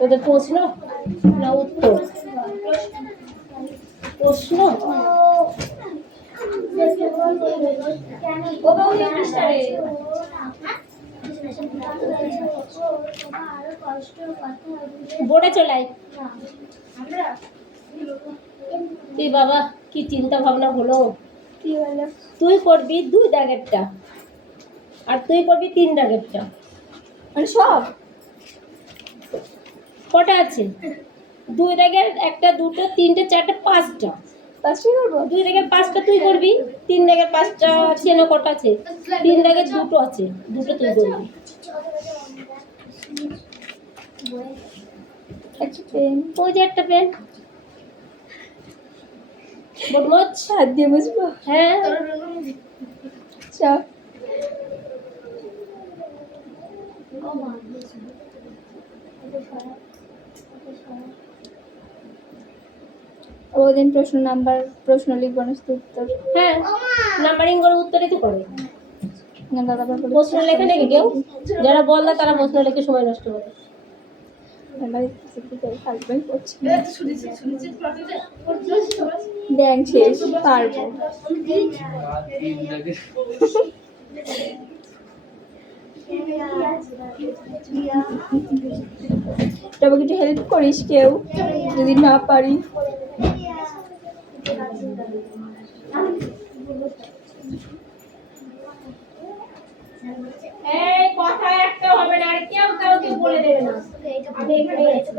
তোদের প্রশ্ন না উত্তর? প্রশ্ন বোর্ডে চলে আয়। তুই বাবা কি চিন্তা ভাবনা হলো? কি হলো? তুই করবি 2 দাগেরটা আর তুই করবি 3 দাগেরটা। মানে সব কটা আছে? 2 দাগের 1টা 2টো 3টে 4টে 5টা। 5টা করবো? 2 দাগের 5টা তুই করবি, 3 দাগের 5টা আছে না কটা আছে? 3 দাগের 2টো আছে, 2টো তুই করবি। একটা পেন। ওই যে একটা পেন। বটমোচ হাত দিয়ে বুঝবো? হ্যাঁ চাপ। ওদিন প্রশ্ন লিখবো না, উত্তর। হ্যাঁ নাম্বারিং করে উত্তরই তো করে। না দাদা বাবা প্রশ্ন লেখে নাকি কেউ? যারা বললে তারা প্রশ্ন লিখে সময় নষ্ট করে। ব্যাংক শেষ পারবো। তবে কিছু হেল্প করিস কেউ যদি না পারি। এই কথা একটা হবে না, আর কেউ কাউকে বলে দেবে না। আমি এখানে আছি।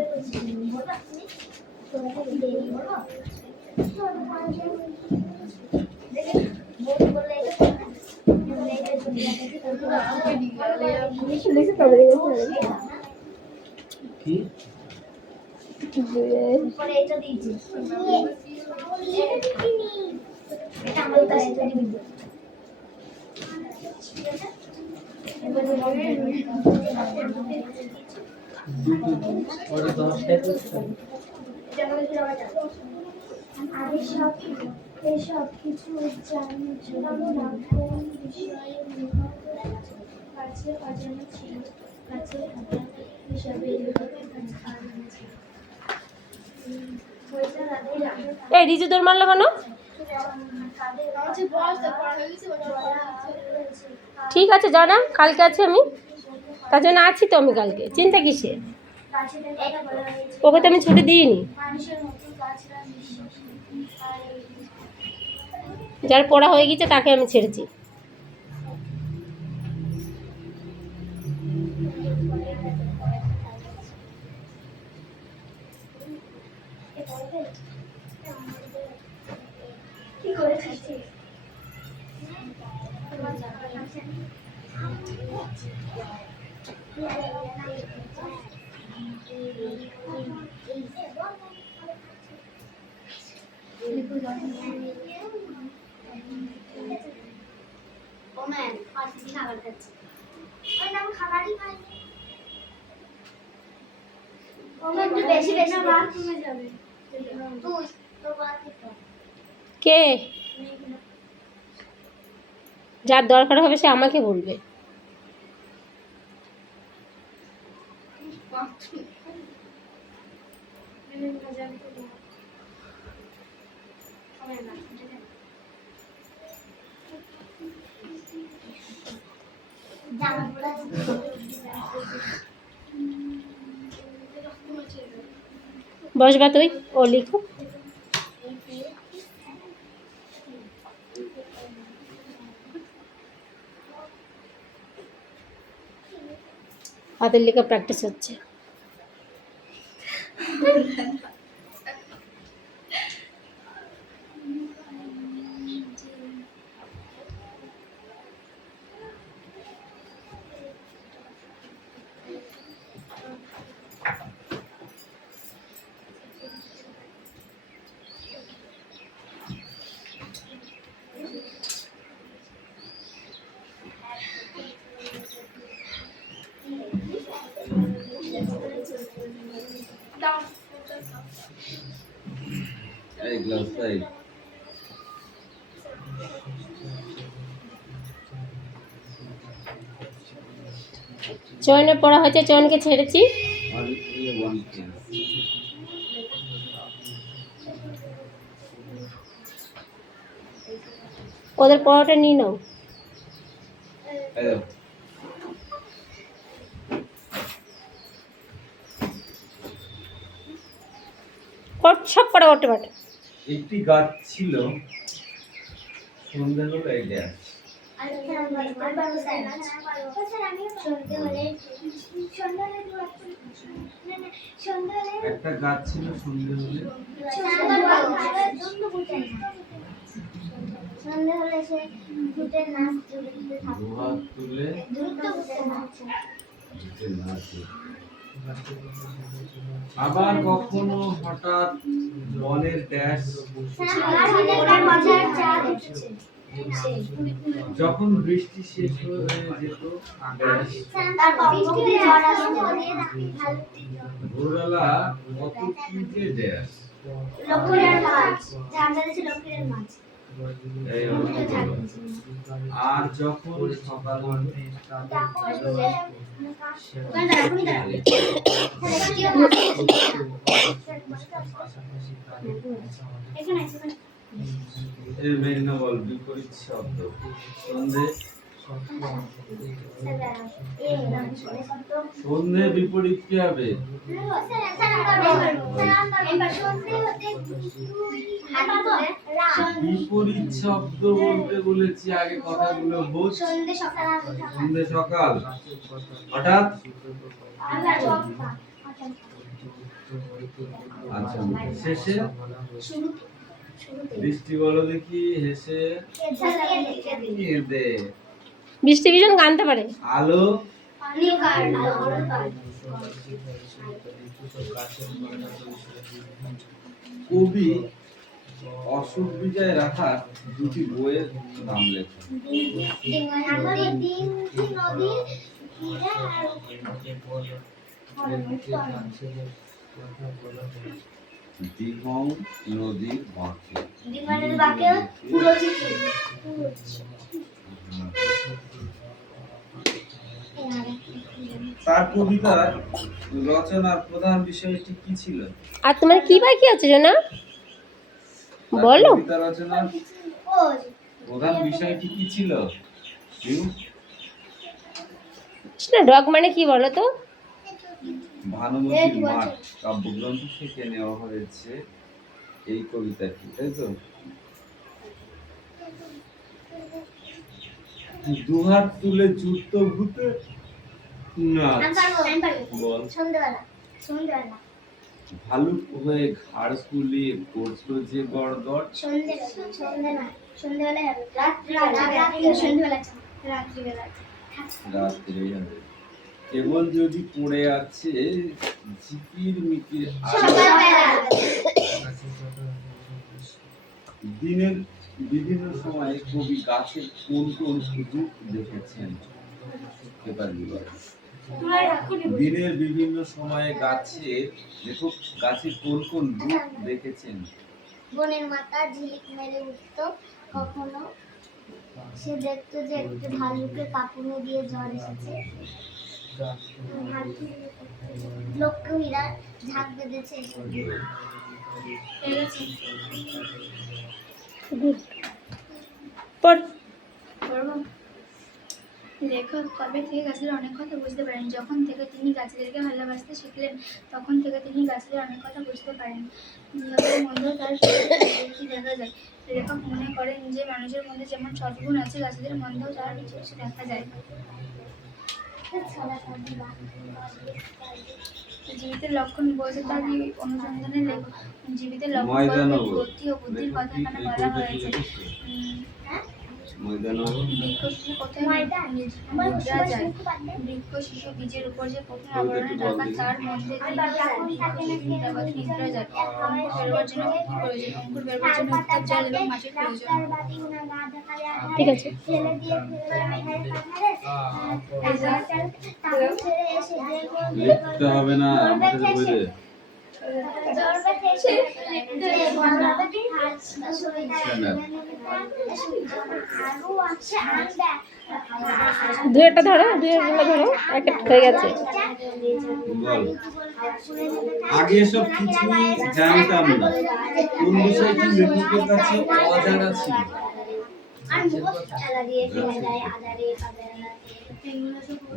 কি পরে এটা দিয়েছি। এটা আমার কাছে দিবি। ওটা 10টায় করতে আমি সব কিছু জানছিলাম না, কোন বিষয়ে কাছে অজানা ছিল, কাছে অজানা হিসাবে এই রিজু দৌড় মারলো কেন? ঠিক আছে যা না, কালকে আছি আমি, তার জন্য আছি তো আমি কালকে, চিন্তা কিসে? ওকে তো আমি ছুটি দিইনি। যার পড়া হয়ে গেছে তাকে আমি ছেড়েছি। কি করে খাচ্ছিস? ওম্যান পাঁচদিন খাবার খাচ্ছি। ওই না খাবারই খাইনি। ওম্যান তো বেশি বাথরুমে যাবে। তুই তো বাথরুমে। কে? যার দরকার হবে সে আমাকে বলবে। বসবা তুই, ও লিখো। হাতের লেখা প্র্যাকটিস হচ্ছে। এই গ্লাস তাই চয়নের পড়া হয়েছে, চয়নকে ছেড়েছি। ওদের পড়াটা নিয়ে নাও। সব পড়া করতে পারে। একটি গাছ ছিল, সন্ধ্যা হলো এই গাছ। একটা গাছ ছিল, সন্ধ্যা হলে সন্ধ্যা হলে সে ভূতের নাচ জুড়ে থাকে। দুহাত তুলে দ্রুত ভূতের নাচ। ভূতের নাচে। আবার কখনো হঠাৎ বনের ড্যাশ, যখন বৃষ্টি শেষ হয়ে যেত ড্যাশ, ভোরবেলা কত কি যে ড্যাশ। এই হলো। আর যখন সকাল হতো, এই মেঘনা বল বিপরীত শব্দ। সন্ধে, সন্ধে বিপরীত কি হবে? বিপরীত শব্দ বলতে বলেছি আগে, কথাগুলো বোঝ। সন্ধে সকাল, হঠাৎ। আচ্ছা, শেষে বৃষ্টি বলো দেখি, হেসে কেঁদে। বৃষ্টি ভীষণ গানতে পারে। আলো, কবি অশোক বিজয় রাখার দুটি বইয়ের নাম লেখা। দিঘং নদীর বাঁকে। তার কবিতার রচনার প্রধান বিষয়টি কি ছিল? আর তোমার কি বাকি আছে জানা, বলো। কবিতা রচনার প্রধান বিষয়টি কি ছিল? ডগ মানে কি বলো তো? ভানুমতির মাঠ কাব্যগ্রন্থ থেকে নেওয়া হয়েছে এই কবিতাটি, তাই তো? দুহাত তুলে জুড়ত ভূতে নাচ। বল। ভালুক হয়ে ঘাড় ফুলিয়ে করতো যে গড়গড়। রাত্রে হবে। কেবল যদি পড়ে আছে ঝিকির মিকির দিনের বিভিন্ন সময়ে কবি গাছের কোন কোন রূপ দেখেছেন? দিনের বিভিন্ন সময়ে গাছের কোন কোন রূপ দেখেছেন? বনের মাথা ঝিলিক মেরে উঠতো, কখনো সে দেখতো যে একটি ভালুকে কাঁপুনি দিয়ে জ্বর এসেছে। লক্ষ্মীরা ঝাঁক বেঁধেছে এসে। লেখক কবে থেকে গাছের অনেক কথা বুঝতে পারেন? যখন থেকে তিনি গাছেদেরকে ভালোবাসতে শিখলেন, তখন থেকে তিনি গাছের অনেক কথা বুঝতে পারেন। নিয়মের মধ্যেও তার কি দেখা যায়। লেখক মনে করেন যে মানুষের মধ্যে যেমন সদ্গুণ আছে, গাছেদের মধ্যেও তার কিছু কিছু দেখা যায়। জীবিতের লক্ষণ বলতে তার অনুসন্ধানের লেখক জীবিতের লক্ষণ বলতে গতি ও বুদ্ধির কথা এখানে বলা হয়েছে। বৃক্ষ শিশু কোথায় মুদ্রা যায়? বৃক্ষ শিশু বীজের উপর যে প্রথম আবরণে ঢাকা, তার মধ্যে নিদ্রা যায়। অঙ্কুর বেরোবার জন্য কি প্রয়োজন? অঙ্কুর বেরোবার জন্য উত্তাপ জল এবং মাটির প্রয়োজন। ঠিক আছে। লিখতে হবে না আমাদের বইয়ে। দুয়েরটা ধরো, দুয়েরগুলো ধরো, একটা হয়ে গেছে। বল, আগে এসব কিছুই জানতাম না, কোন বিষয়টি লেখকের কাছে অজানা ছিল।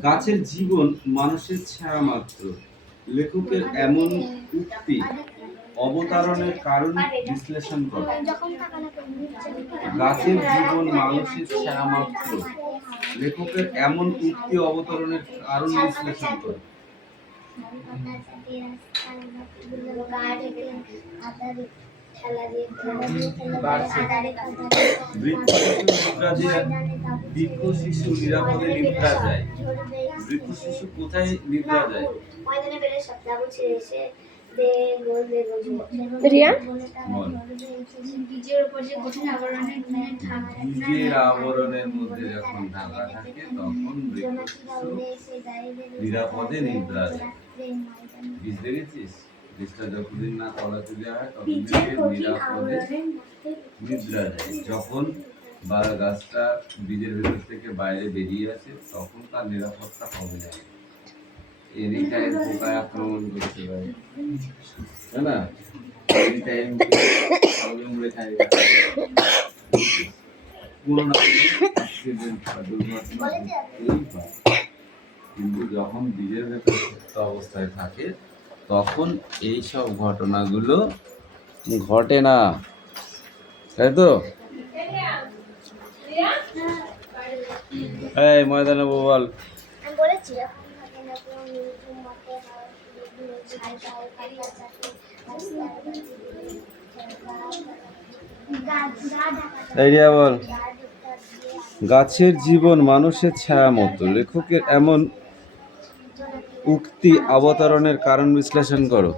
গাছের জীবন মানুষের ছায়া মাত্র, লেখকের এমন উক্তি অবতারণের কারণ বিশ্লেষণ করে। গাছের জীবন মানুষের ছায়া মাত্র, লেখকের এমন উক্তি অবতারণের কারণ বিশ্লেষণ করে। বৃক্ষ শিশু নিরাপদে নিদ্রা যায়। বৃক্ষ শিশু কোথায় নিদ্রা যায়? রিয়া, বীজের উপর যে কঠিন আবরণের ঢাকা বীজের আবরণের মধ্যে যখন ঢাকা থাকে তখন বৃক্ষ শিশু নিরাপদে নিদ্রা যায়। বীজ দেখেছিস? বীজটা যতদিন না তলাতে দেওয়া হয় ততদিন নিরাপদে নিদ্রা যায়। যখন বা গাছটা বীজের ভেতর থেকে বাইরে বেরিয়ে আসে তখন তার নিরাপত্তা কমে যায়। এনি টাইম পোকায় আক্রমণ করতে পারে, তাই না? এনি টাইম মুড়ে খায়, কোনো না কোনো অ্যাক্সিডেন্ট বা দুর্ঘটনা হতেই পারে। কিন্তু যখন বীজের ভেতর সুপ্ত অবস্থায় থাকে তখন এই সব ঘটনাগুলো ঘটে না, তাই তো? এই ময়দানে বল। আমি বলেছি আইডিয়া বল। গাছের জীবন মানুষের ছায়া মতো, লেখকের এমন উক্তি অবতারণের কারণ বিশ্লেষণ করো।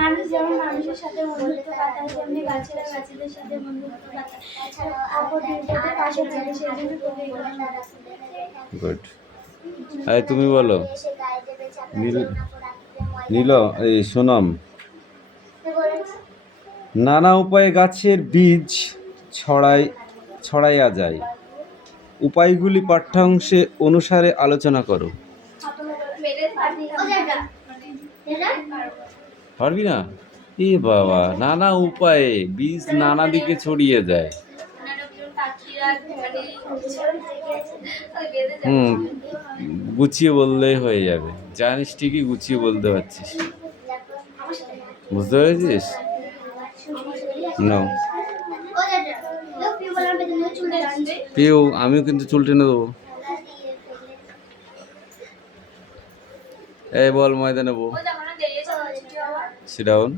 মানুষ যেমন মানুষের সাথে বন্ধুত্ব পাতায় তেমনি গাছেরা গাছেদের সাথে বন্ধুত্ব পাতায় অপর বিপদে পাশে থাকে, সেই জন্য কবি গুড। এই তুমি বলো। নীল, এই সোনাম। নানা উপায়ে গাছের বীজ ছড়াইয়া যায়, উপায়গুলি পাঠ্যাংশে অনুসারে আলোচনা করো। পারবি না? এ বাবা, নানা উপায়ে বীজ নানা দিকে ছড়িয়ে যায়। গুছিয়ে বললেই হয়ে যাবে, জানিস ঠিকই, গুছিয়ে বলতে পারছিস, বুঝতে পেরেছিস? পিউ, আমিও কিন্তু চুল টেনে দেবো। এই বল ময়দানে বল। Sit down.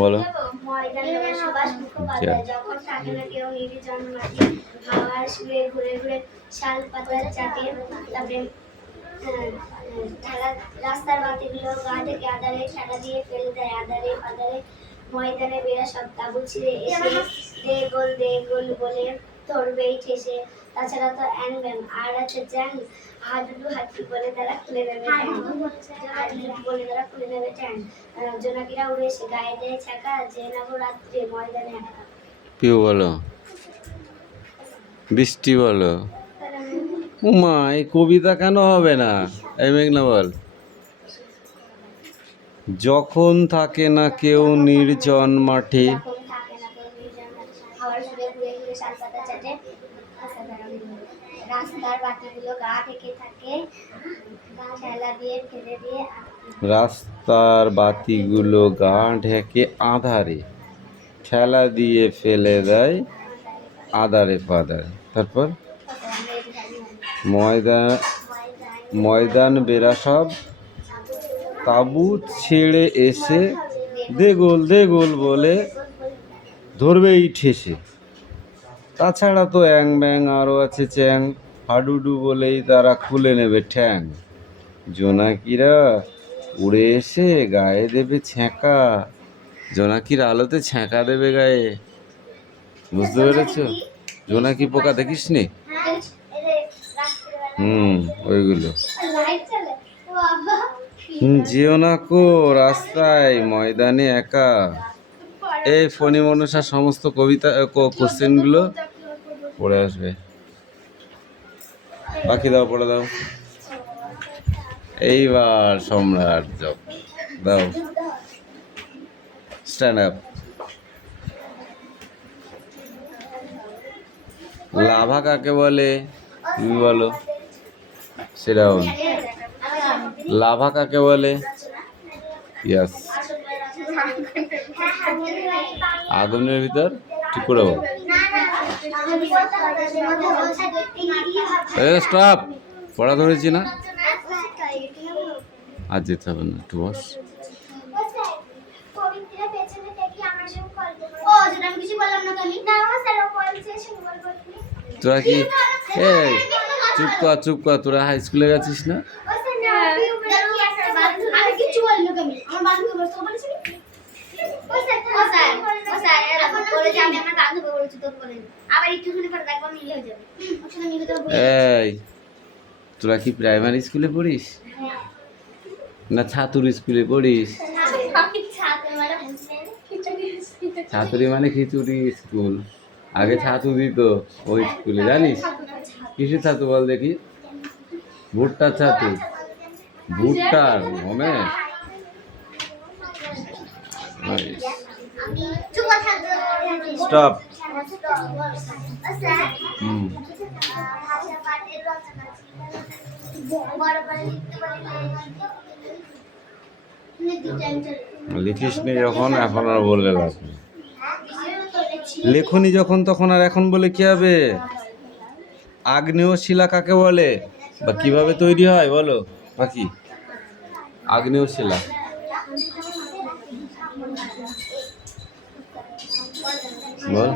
বলো। যখন থাকে না কেউ নির্জন মাটি, হাওয়া শুয়ে ঘুরে ঘুরে শাল পাতা চাটে, তারপরে রাস্তার বাতিগুলো গা থেকে আদারে ঠেলা দিয়ে ফেলে দেয় আদারে পাদারে, ময়দানে বেড়া সব তাবু ছিঁড়ে এসে দে গোল বলে ধরবেই ঠেসে। তাছাড়া তো অ্যান ব্যাং আর আছে চ্যাং, হাডুডু হাড্ডি বলে তারা খুলে নেবে ট্যাং, জোনাকিরা উড়ে এসে গায়ে দেয় ছাকা, যে নাবো রাত্রে ময়দানে একা। পিউ বলো। বৃষ্টি বলো। উমা, এই কবিতা কেন হবে না? এই মেঘনা বল। যখন থাকে না কেউ নির্জন মাঠে, রাস্তার বাতিগুলো গা থেকে থাকে, ঠেলা দিয়ে ফেলে দিয়ে রাস্তার বাতিগুলো গা ঢেকে আধারে ঠেলা দিয়ে ফেলে দেয় আধারে পাদারে। তারপর ময়দান বেড়া সব তাবু ছেড়ে এসে দে গোল বলে ধরবেই ঠেসে। তাছাড়া তো অ্যাং ব্যাং আরও আছে চ্যাং, হাডুডু বলেই তারা খুলে নেবে ঠ্যাং, জোনাকিরা উড়ে এসে গায়ে দেবে ছ্যাঁকা। জোনাকির আলোতে ছ্যাঁকা দেবে গায়ে, বুঝতে পেরেছ? জোনাকি পোকা দেখিস নি? ওইগুলো। যেও না কো রাস্তায় ময়দানে একা। এই ফণি মনসার সমস্ত কবিতা কোশ্চেনগুলো পড়ে আসবে। বাকি দাও, পড়ে দাও। এইবার সম্রাট জপ দাও। Stand up. লাভা কাকে বলে তুমি বলো? সেটাও লাভা কাকে বলে? ইয়াস, আগুনের ভিতর ঠিক করে বল। স্টপ, পড়া ধরেছি না, আর যেতে হবে না, একটু বস। তোরা কি এই চুপ কর, তোরা হাই স্কুলে গেছিস না? এই তোরা কি প্রাইমারি স্কুলে পড়িস না ছাতুর স্কুলে পড়িস? ছাতুরি মানে খিচুড়ি স্কুল, আগে ছাতু দিত ওই স্কুলে, জানিস? কিসের ছাতু বল দেখি? ভুট্টার ছাতু, ভুট্টার গমের। স্টপ। লিখিস নি যখন, এখন আর বললে লাভ নেই। লেখনি যখন, তখন আর এখন বলে কি হবে? আগ্নেয় শিলা কাকে বলে বা কিভাবে তৈরি হয় বলো বাকি? আগ্নেয় শিলা বল।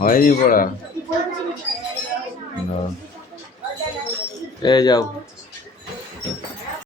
হয়নি পড়া? এই যাও।